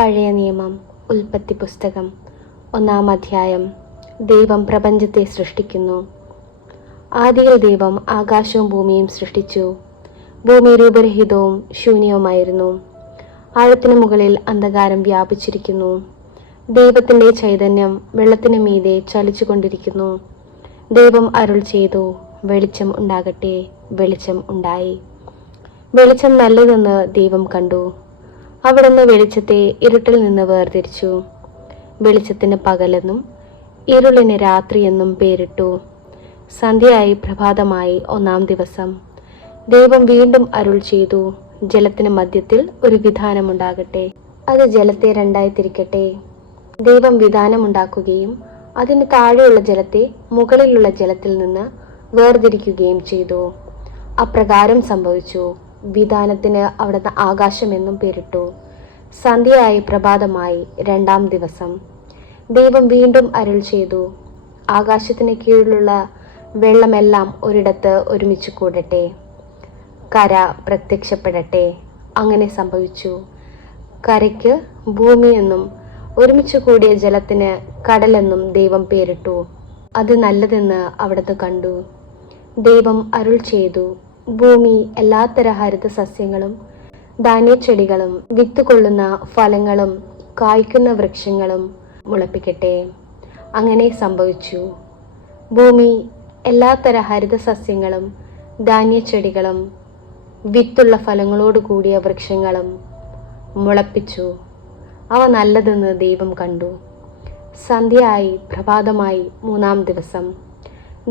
പഴയ നിയമം ഉൽപ്പത്തി പുസ്തകം 1-ാം അധ്യായം. ദൈവം പ്രപഞ്ചത്തെ സൃഷ്ടിക്കുന്നു. ആദിയിൽ ദൈവം ആകാശവും ഭൂമിയും സൃഷ്ടിച്ചു. ഭൂമി രൂപരഹിതവും ശൂന്യവുമായിരുന്നു. ആഴത്തിനു മുകളിൽ അന്ധകാരം വ്യാപിച്ചിരിക്കുന്നു. ദൈവത്തിൻ്റെ ചൈതന്യം വെള്ളത്തിനു മീതെ ചലിച്ചുകൊണ്ടിരിക്കുന്നു. ദൈവം അരുൾ ചെയ്തു, വെളിച്ചം ഉണ്ടാകട്ടെ. വെളിച്ചം ഉണ്ടായി. വെളിച്ചം നല്ലതെന്ന് ദൈവം കണ്ടു. അവിടുന്ന് വെളിച്ചത്തെ ഇരുട്ടിൽ നിന്ന് വേർതിരിച്ചു. വെളിച്ചത്തിന് പകലെന്നും ഇരുളിന് രാത്രിയെന്നും പേരിട്ടു. സന്ധ്യയായി പ്രഭാതമായി 1-ാം ദിവസം. ദൈവം വീണ്ടും അരുൾ ചെയ്തു, ജലത്തിന് മധ്യത്തിൽ ഒരു വിധാനമുണ്ടാകട്ടെ. അത് ജലത്തെ രണ്ടായി തിരിക്കട്ടെ. ദൈവം വിധാനമുണ്ടാക്കുകയും അതിന് താഴെയുള്ള ജലത്തെ മുകളിലുള്ള ജലത്തിൽ നിന്ന് വേർതിരിക്കുകയും ചെയ്തു. അപ്രകാരം സംഭവിച്ചു. വിധാനത്തിന് അവിടുന്ന് ആകാശമെന്നും പേരിട്ടു. സന്ധ്യയായി പ്രഭാതമായി 2-ാം ദിവസം. ദൈവം വീണ്ടും അരുൾ ചെയ്തു, ആകാശത്തിന് കീഴിലുള്ള വെള്ളമെല്ലാം ഒരിടത്ത് ഒരുമിച്ച് കൂടട്ടെ. കര പ്രത്യക്ഷപ്പെടട്ടെ. അങ്ങനെ സംഭവിച്ചു. കരയ്ക്ക് ഭൂമിയെന്നും ഒരുമിച്ച് കൂടിയ ജലത്തിന് കടലെന്നും ദൈവം പേരിട്ടു. അത് നല്ലതെന്ന് അവിടുന്ന് കണ്ടു. ദൈവം അരുൾ ചെയ്തു, ഭൂമി എല്ലാത്തര ഹരിത സസ്യങ്ങളും ധാന്യച്ചെടികളും വിത്തുകൊള്ളുന്ന ഫലങ്ങളും കായ്ക്കുന്ന വൃക്ഷങ്ങളും മുളപ്പിക്കട്ടെ. അങ്ങനെ സംഭവിച്ചു. ഭൂമി എല്ലാത്തര ഹരിത സസ്യങ്ങളും ധാന്യച്ചെടികളും വിത്തുള്ള ഫലങ്ങളോട് കൂടിയ വൃക്ഷങ്ങളും മുളപ്പിച്ചു. അവ നല്ലതെന്ന് ദൈവം കണ്ടു. സന്ധ്യയായി പ്രഭാതമായി 3-ാം ദിവസം.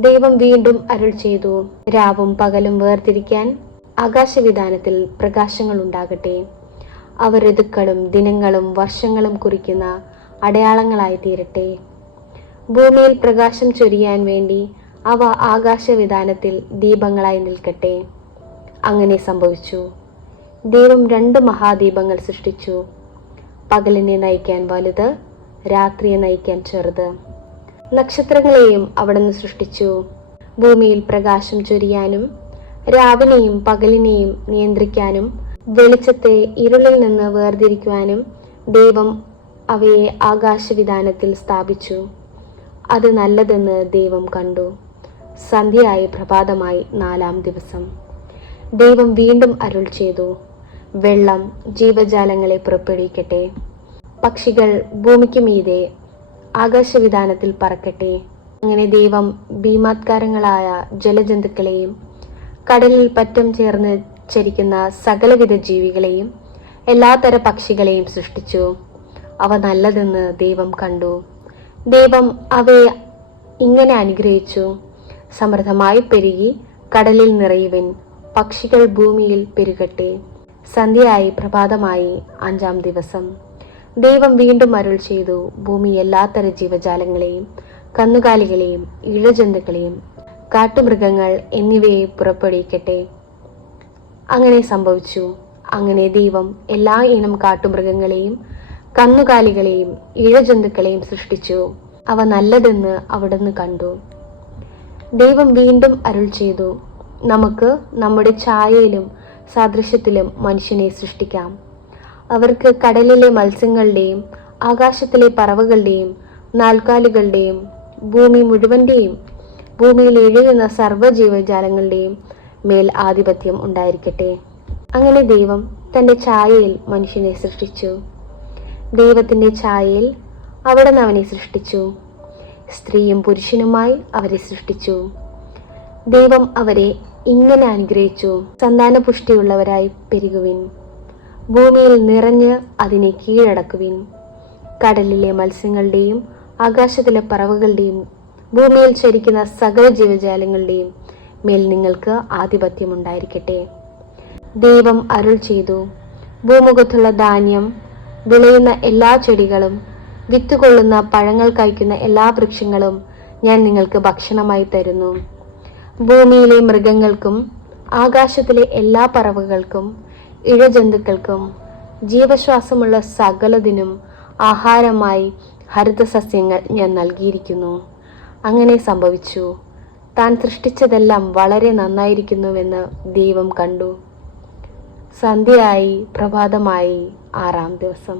ദൈവം വീണ്ടും അരുൾ ചെയ്തു, രാവും പകലും വേർതിരിക്കാൻ ആകാശവിധാനത്തിൽ പ്രകാശങ്ങൾ ഉണ്ടാകട്ടെ. അവ ഋതുക്കളും ദിനങ്ങളും വർഷങ്ങളും കുറിക്കുന്ന അടയാളങ്ങളായി തീരട്ടെ. ഭൂമിയിൽ പ്രകാശം ചൊരിയാൻ വേണ്ടി അവ ആകാശവിധാനത്തിൽ ദീപങ്ങളായി നിൽക്കട്ടെ. അങ്ങനെ സംഭവിച്ചു. ദൈവം 2 മഹാദീപങ്ങൾ സൃഷ്ടിച്ചു. പകലിനെ നയിക്കാൻ വലുത്, രാത്രിയെ നയിക്കാൻ ചെറുത്. നക്ഷത്രങ്ങളെയും അവിടുന്ന് സൃഷ്ടിച്ചു. ഭൂമിയിൽ പ്രകാശം ചൊരിയാനും രാവിനെയും പകലിനെയും നിയന്ത്രിക്കാനും വെളിച്ചത്തെ ഇരുളിൽ നിന്ന് വേർതിരിക്കുവാനും ദൈവം അവയെ ആകാശവിധാനത്തിൽ സ്ഥാപിച്ചു. അത് നല്ലതെന്ന് ദൈവം കണ്ടു. സന്ധ്യയായി പ്രഭാതമായി 4-ാം ദിവസം. ദൈവം വീണ്ടും അരുൾ ചെയ്തു, വെള്ളം ജീവജാലങ്ങളെ പുറപ്പെടുവിക്കട്ടെ. പക്ഷികൾ ഭൂമിക്ക് മീതെ ആകാശവിധാനത്തിൽ പറക്കട്ടെ. അങ്ങനെ ദൈവം ഭീമാത്കാരങ്ങളായ ജലജന്തുക്കളെയും കടലിൽ പറ്റം ചേർന്ന് ചരിക്കുന്ന സകലവിധ ജീവികളെയും എല്ലാത്തര പക്ഷികളെയും സൃഷ്ടിച്ചു. അവ നല്ലതെന്ന് ദൈവം കണ്ടു. ദൈവം അവയെ ഇങ്ങനെ അനുഗ്രഹിച്ചു, സമൃദ്ധമായി പെരുകി കടലിൽ നിറയുവിൻ, പക്ഷികൾ ഭൂമിയിൽ പെരുകട്ടെ. സന്ധ്യയായി പ്രഭാതമായി 5-ാം ദിവസം. ദൈവം വീണ്ടും അരുൾ ചെയ്തു, ഭൂമി എല്ലാത്തര ജീവജാലങ്ങളെയും കന്നുകാലികളെയും ഇഴജന്തുക്കളെയും കാട്ടുമൃഗങ്ങൾ എന്നിവയെ പുറപ്പെടുവിക്കട്ടെ. അങ്ങനെ സംഭവിച്ചു. അങ്ങനെ ദൈവം എല്ലാ ഇനം കാട്ടുമൃഗങ്ങളെയും കന്നുകാലികളെയും ഇഴജന്തുക്കളെയും സൃഷ്ടിച്ചു. അവ നല്ലതെന്ന് അവിടുന്ന് കണ്ടു. ദൈവം വീണ്ടും അരുൾ ചെയ്തു, നമുക്ക് നമ്മുടെ ഛായയിലും സാദൃശ്യത്തിലും മനുഷ്യനെ സൃഷ്ടിക്കാം. അവർക്ക് കടലിലെ മത്സ്യങ്ങളുടെയും ആകാശത്തിലെ പറവകളുടെയും നാൽക്കാലികളുടെയും ഭൂമി മുഴുവൻ്റെയും ഭൂമിയിൽ ഇഴയുന്ന സർവ്വജീവജാലങ്ങളുടെയും മേൽ ആധിപത്യം ഉണ്ടായിരിക്കട്ടെ. അങ്ങനെ ദൈവം തൻ്റെ ഛായയിൽ മനുഷ്യനെ സൃഷ്ടിച്ചു. ദൈവത്തിൻ്റെ ഛായയിൽ അവിടുന്ന് അവനെ സൃഷ്ടിച്ചു. സ്ത്രീയും പുരുഷനുമായി അവരെ സൃഷ്ടിച്ചു. ദൈവം അവരെ ഇങ്ങനെ അനുഗ്രഹിച്ചു, സന്താനപുഷ്ടിയുള്ളവരായി പെരുകുവിൻ, ഭൂമിയിൽ നിറഞ്ഞ് അതിനെ കീഴടക്കുവിൻ. കടലിലെ മത്സ്യങ്ങളുടെയും ആകാശത്തിലെ പറവകളുടെയും ഭൂമിയിൽ ചരിക്കുന്ന സകല ജീവജാലങ്ങളുടെയും മേൽ നിങ്ങൾക്ക് ആധിപത്യം ഉണ്ടായിരിക്കട്ടെ. ദൈവം അരുൾ ചെയ്തു, ഭൂമുഖത്തുള്ള ധാന്യം വിളയുന്ന എല്ലാ ചെടികളും വിത്തുകൊള്ളുന്ന പഴങ്ങൾ കഴിക്കുന്ന എല്ലാ വൃക്ഷങ്ങളും ഞാൻ നിങ്ങൾക്ക് ഭക്ഷണമായി തരുന്നു. ഭൂമിയിലെ മൃഗങ്ങൾക്കും ആകാശത്തിലെ എല്ലാ പറവകൾക്കും ഇഴജന്തുക്കൾക്കും ജീവശ്വാസമുള്ള സകലതിനും ആഹാരമായി ഹരിതസസ്യങ്ങൾ ഞാൻ നൽകിയിരിക്കുന്നു. അങ്ങനെ സംഭവിച്ചു. താൻ സൃഷ്ടിച്ചതെല്ലാം വളരെ നന്നായിരിക്കുന്നുവെന്ന് ദൈവം കണ്ടു. സന്ധ്യയായി പ്രഭാതമായി 6-ാം ദിവസം.